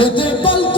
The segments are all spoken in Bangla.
দে দে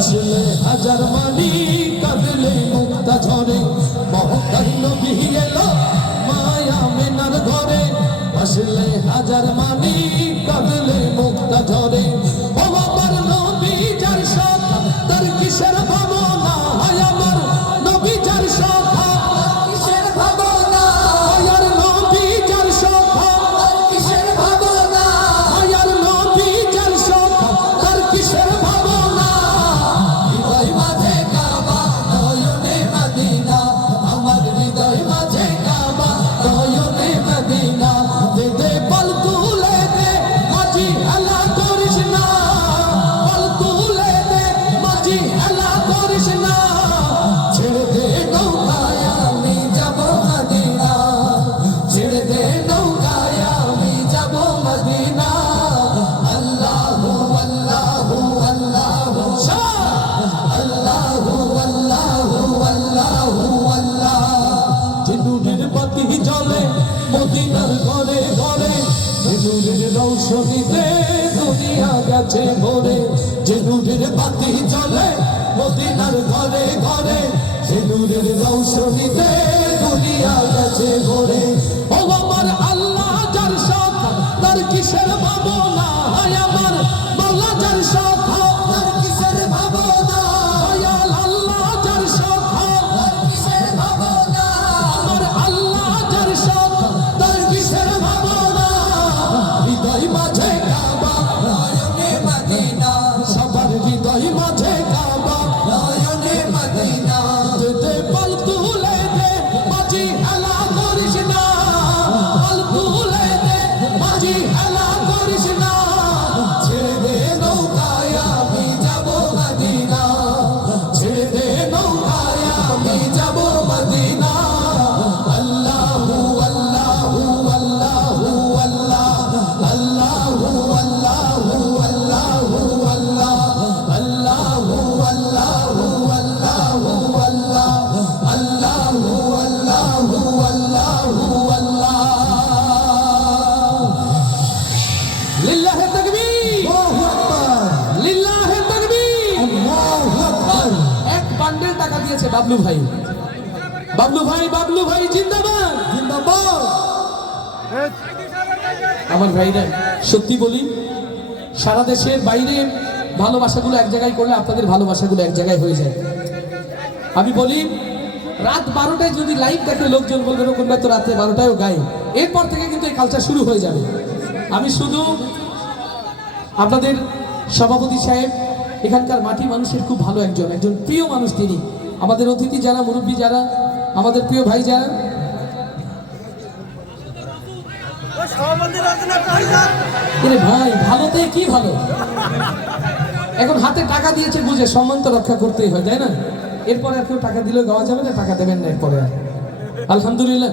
আসলে হাজার মানি কাঁদলে মুক্তা ঝরে। মহকান্ন এলো মায়া মেনার ঘরে। আসলে হাজার মানি কাঁদলে মুক্তা ঝরে। জিনুরের দুনিয়া গেছে ভরে যে জিনুরের বাতি চলে মদিনার ঘরে ঘরে জিনুরের রৌশনীতে দিয়েছে বাবলু ভাই। বাবলু ভাই বাবলু ভাই, জিন্দাবাদ জিন্দাবাদ। আমার ভাইরা, সত্যি বলি, সারা দেশের বাইরে ভালোবাসাগুলো এক জায়গায় করলে আপনাদের ভালোবাসাগুলো এক জায়গায় হয়ে যায়। আমি বলি, রাত বারোটায় যদি লাইভ দেখে লোকজন বলবে রকম তো রাতে বারোটায়ও গায়ে এরপর থেকে কিন্তু এই কালচার শুরু হয়ে যাবে। আমি শুধু আপনাদের সভাপতি সাহেব, এখানকার মাটি মানুষের খুব ভালো একজন একজন প্রিয় মানুষ তিনি। আমাদের অতিথি যারা, মুরব্বী যারা, আমাদের প্রিয় ভাই যারা। ভাই ভালোতে কি ভালো? এখন হাতে টাকা দিয়েছে বুঝে সম্মান তো রক্ষা করতেই হয়, তাই না? এরপরে আর কেউ টাকা দিলেও গাওয়া যাবে না, টাকা দেবেন না এরপরে। আলহামদুলিল্লাহ।